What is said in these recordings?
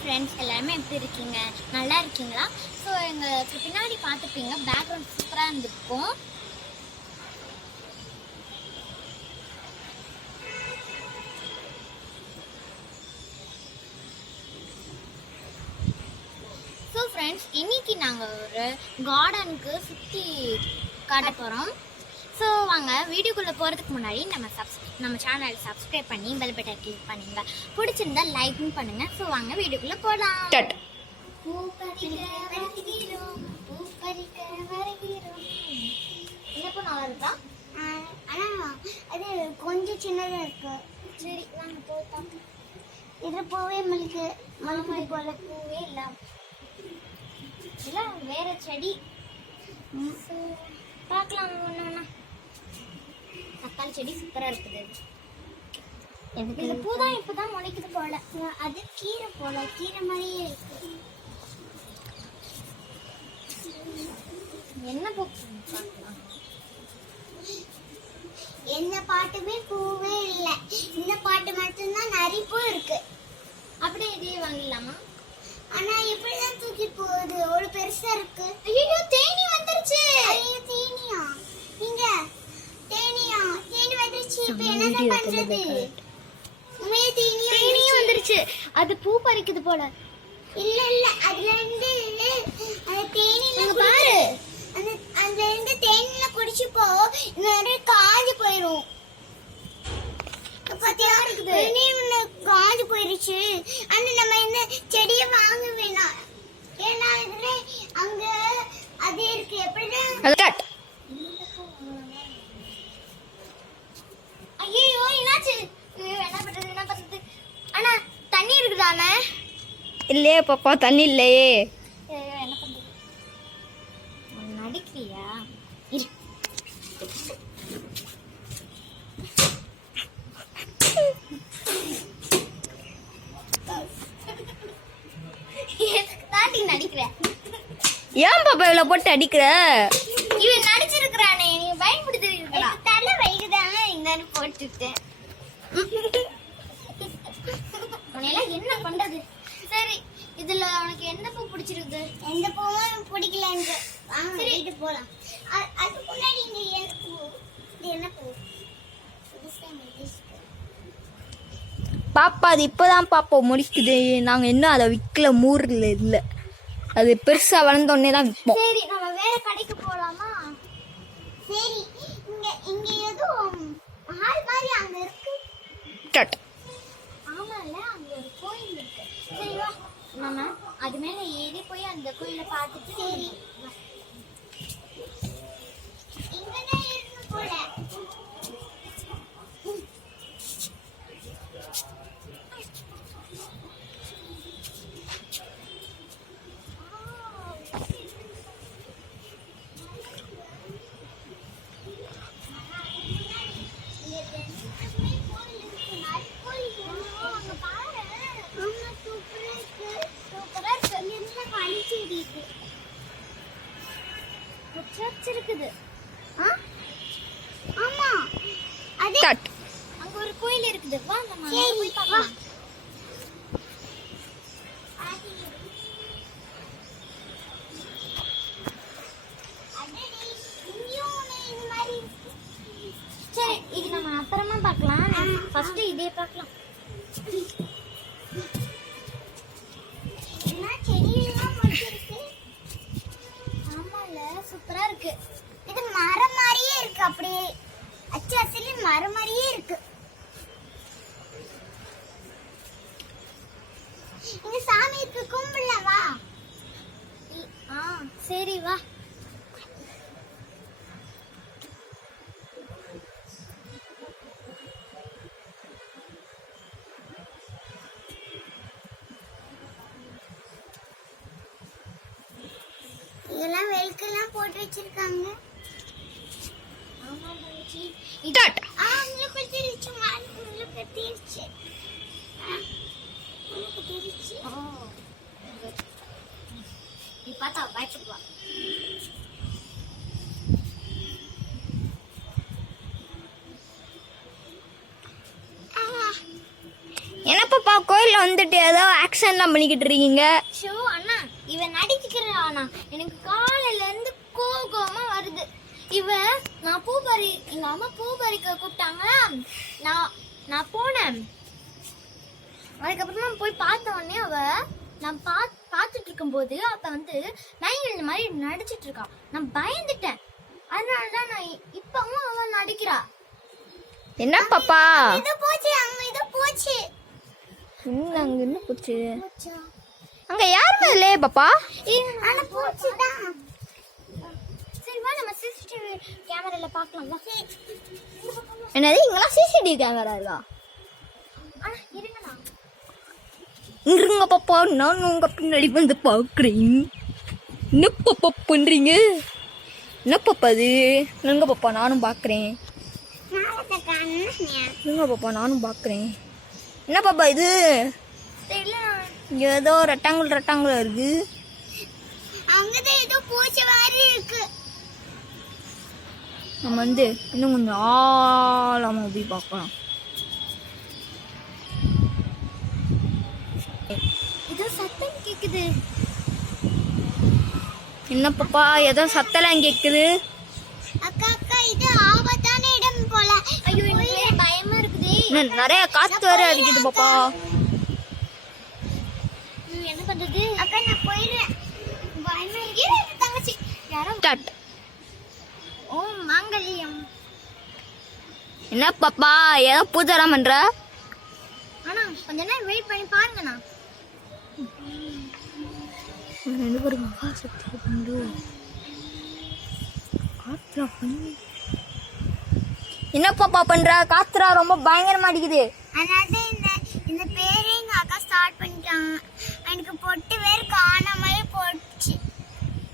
Friends எல்லாருமே எப்படி இருக்கீங்க? நல்லா இருக்கீங்களா? ஸோ எங்களுக்கு பின்னாடி பார்த்துப்பீங்க, பேக்ரவுண்ட் சூப்பராக இருந்திருக்கும். ஸோ ஃப்ரெண்ட்ஸ், இன்னைக்கு நாங்கள் ஒரு கார்டனுக்கு சுற்றி காட்ட போகிறோம். ஸோ வாங்க வீடியோக்குள்ளே போகிறதுக்கு முன்னாடி நம்ம சேனலை சப்ஸ்கிரைப் பண்ணி பெல் பட்டன் கிளிக் பண்ணுங்க. பிடிச்சிருந்தா லைக்கும் பண்ணுங்க. ஸோ வாங்க வீடியோக்குள்ளே போகலாம். என்னப்போ நல்லா இருக்கா? ஆனால் அது கொஞ்சம் சின்னதாக இருக்கு. சரி நாங்கள் போய் பார்க்கலாம். இது பூவே மல்லிகை போல பூவே இல்லை, இல்லை வேற செடி. பார்க்கலாம் ஒன்று ஒன்றா. தக்காளி செடி சூப்பராக இருக்குது. எனக்கு இந்த பூ தான் இப்போ தான் முளைக்குது போல. அது கீரை போல, கீரை மாதிரியே இருக்கு. என்ன பூ பார்க்கலாம். எந்த பாட்டுமே பூவே இல்லை. இந்த பாட்டு மட்டும்தான் நிறைய பூ இருக்கு. அப்படியே இதே வாங்கிடலாமா? ஆனா எப்படிதான் தூக்கி போகுது? ஒரு பெருசா இருக்கு. ஐயோ தேனி வந்துருச்சு. ஐயோ தேனியா? இங்க தேனியா? தேனி வந்துருச்சு. இப்ப என்ன பண்றது? உண்மையே தேனியும் வந்துருச்சு. அது பூ பறிக்குது போல. இல்ல இல்ல, அதுல இருந்து அந்த தேனில பாரு, அதுல இருந்து தேனில குடிச்சு போ நிறைய காஞ்சு போயிடும். பாத்தியா இருக்குது, காஞ்சு போயிருச்சு. ஆனா நம்ம இந்த செடியை வாங்க வேணாம். ஏன்னா இதுல அங்க அது இருக்கு. எப்படிதான் ஐயோ என்னாச்சு? என்ன பண்றது? ஆனா தண்ணி இருக்குதானே? இல்லையே பாப்பா, தண்ணி இல்லையே. என்ன பண்றது? நடிக்கிறியா? இரு. தாண்டி நடிக்கிற? ஏன் பாப்பா இவ்வளோ போட்டு அடிக்கிற? இவன் நடிச்சிருக்கிறானே, நீ பயன்படுத்தி இருக்கலாம். தலை வைக்குதாங்க இந்த போட்டுட்டேன். உன்னையெல்லாம் என்ன பண்றது? சரி, இதுல உனக்கு எந்த பூ பிடிச்சிருக்கு? எந்த பூவும் பிடிக்கல எனக்கு. சரி இது போலாம். அதுக்கு முன்னாடி இங்க என்ன பூ? இது என்ன பூ? பாப்பா அது இப்போதான் பாப்பா முடிக்குது. நாங்கள் இன்னும் அதை விற்கல, மூரில் இல்லை. அது பெருசாக வளர்ந்தோடனே தான் விற்போம். சரி நம்ம வேற கடைக்கு போலாமா? சரி, இங்க ஏதோ ஹால் மாதிரி அங்க இருக்கு. ஆமால, அங்க ஒரு கோயில் இருக்கு. சரி வா, நம்ம அது மேல ஏறி போய் அந்த கோயிலை பார்த்துட்டு. சரி இங்கதான் இருக்கு போல. இருக்குது. ஆமா, அது அங்க ஒரு கோயில் இருக்குது. வா நம்ம அங்க சரி, போய் பார்க்கலாம். சரி, இது நம்ம அப்புறமா பார்க்கலாம். ஃபர்ஸ்ட் இதே பார்க்கலாம். என்ன செடியெல்லாம் முடிச்சிருக்கு. ஆமால, சூப்பரா இருக்கு. இது மரம் மாதிரியே இருக்கு. அப்படியே அச்சு அசலி மரம் மாதிரியே இருக்கு. இங்க சாமிக்கு கும்பிடலாம் வா. சரி வா. இதெல்லாம் வெல்கெல்லாம் போட்டு வச்சிருக்காங்க. ஆமா தங்கச்சி. உங்களுக்கு தெரிச்சு உங்களுக்கு தெரிச்சு. உங்களுக்கு தெரிச்சு. நீ பார்த்தா பயப்படுவா. என்ன பாப்பா கோயில்ல வந்துட்டு ஏதோ ஆக்ஷன்லாம் பண்ணிக்கிட்டு இருக்கீங்க. ஷோ அண்ணா இவன் நடிச்சுக்கிறா அண்ணா. எனக்கு காலையில இருந்து கோபமா வருது. நான் பூ பறி எங்க அம்மா பூ பறிக்க கூப்பிட்டாங்க. நான் போனேன். அதுக்கப்புறமா போய் பார்த்த உடனே நான் பார்த்துட்டு இருக்கும்போது அப்ப வந்து மயங்கல் மாதிரி நடிச்சிட்டு இருக்கா. நான் பயந்துட்டேன். அதனாலதான் நான் இப்பவும் அவன் நடிக்கிறா. என்ன பாப்பா இது போச்சு அங்க இது போச்சு அங்க என்ன போச்சு? அங்க யாருமே இல்லையே பாப்பா. ஆனா போச்சுதான். சரி வா நம்ம சிசிடிவி கேமரால பார்க்கலாம். என்னது இங்கெல்லாம் சிசிடிவி கேமரா இருக்கா? ஆனா இருங்கண்ணா. இருங்க பாப்பா, நான் உங்க பின்னாடி வந்து பாக்குறேன். என்ன பாப்பா பண்றீங்க? என்ன பாப்பா அது? இருங்க பாப்பா நானும் பாக்குறேன். இருங்க பாப்பா நானும் பாக்குறேன். என்ன பாப்பா இது? தெரியல. ஏதோ ரெட்டாங்குள் இருக்கு. அங்கதான் ஏதோ போச்சு மாதிரி இருக்கு. நம்ம வந்து இன்னும் கொஞ்சம் ஆழமா போய் பார்க்கலாம். ஏதோ சத்தம் கேக்குது. என்ன பாப்பா ஏதோ சத்தலாம் கேக்குது? அக்கா அக்கா இது ஆபத்தான இடம் போல. ஐயோ எனக்கு பயமா இருக்குதே. நிறைய காத்து வேற அடிக்குது பாப்பா. என்ன பண்றது? அக்கா நான் போயிடுறேன். பயமா இருக்கு தங்கச்சி. யாரோ ஸ்டார்ட். ஓ மாங்கல்யம். என்ன பாப்பா ஏதோ பூஜைலாம் பண்ற? ஆனா கொஞ்ச நேரம் வெயிட் பண்ணி பாருங்கண்ணா. என்ன பாப்பா பண்ற? காத்துரா ரொம்ப பயங்கரமா அடிக்குது. அதாவது இந்த பேரே எங்க அக்கா ஸ்டார்ட் பண்ணிட்டாங்க. எனக்கு பொட்டு வேறு காணாமலே போச்சு.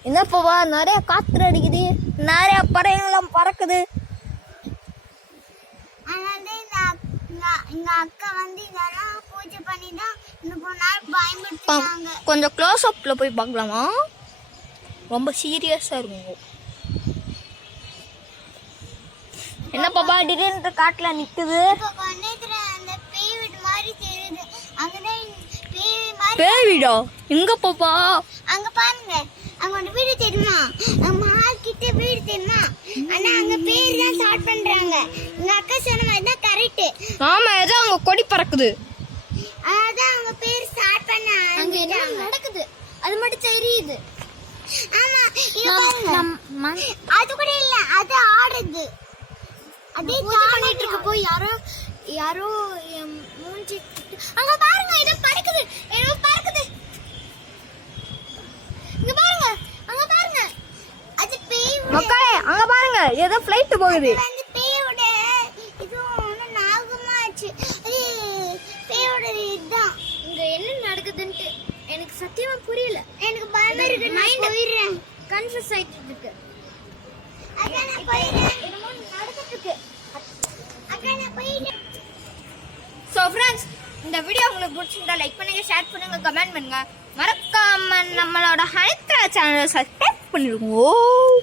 என்ன பாப்பா நிறைய காத்துரா அடிக்குது, நிறைய பறவைகளும் பறக்குது. அதாவது எங்க அக்கா வந்து இதெல்லாம் பூஜை பண்ணி தான் எனக்கு ஒரு நாள் பயன்படுத்தினாங்க. கொஞ்சம் க்ளோஸ் அப்ல போய் பார்க்கலாமா? ரொம்ப சீரியஸா இருக்கும். என்ன பாப்பா திடீர்னு காட்டுல நிக்குது? இப்போ கொண்டேத்துல அந்த பேய் வீடு மாதிரி தெரியுது. அங்கதான் பேய் மாதிரி. பேய் வீடா? எங்க பாப்பா? அங்க பாருங்க, அங்க ஒரு வீடு தெரியுமா? மஹால் கிட்ட வீடு தெரியுமா? ஆனா அங்க பேர் தான் ஸ்டார்ட் பண்றாங்க. எங்க அக்கா சொன்ன மாதிரி தான் கரெக்ட். ஆமா ஏதோ அங்க கொடி பறக்குது. அதான் அவங்க பேர் ஸ்டார்ட் பண்ண. அங்க என்ன நடக்குது அது மட்டும் தெரியுது. ஆமா இங்க பாருங்க. அது கூட இல்ல, அது ஆடுது. அதே பூஜை பண்ணிட்டு இருக்க போய் யாரோ மூஞ்சி அங்க பாருங்க ஏதோ பறக்குது. இங்க பாருங்க அங்க பாருங்க. அது பேய் மக்களே அங்க பாருங்க ஏதோ ஃளைட் போகுது. வந்து பேயோட இது ஒண்ணு நாகமாச்சு. அது பேயோட இதுதான். இங்க என்ன நடக்குதுன்னு எனக்கு சத்தியமா புரியல. எனக்கு பயமா இருக்கு. நான் போயிடுறேன். கன்ஃபியூஸ் ஆயிட்டு இருக்கு. அக்கா நான் போயிடுறேன். என்னமோ நடந்துட்டு இருக்கு. அக்கா நான் போயிடுறேன். ஸோ ஃப்ரெண்ட்ஸ் இந்த வீடியோ உங்களுக்கு பிடிச்சிருந்தா லைக் பண்ணுங்க, ஷேர் பண்ணுங்க, கமெண்ட் பண்ணுங்க. மறக்காம நம்மளோட ஹனித்ரா சேனலை சப்ஸ்கிரைப் பண்ணிருக்கோம்.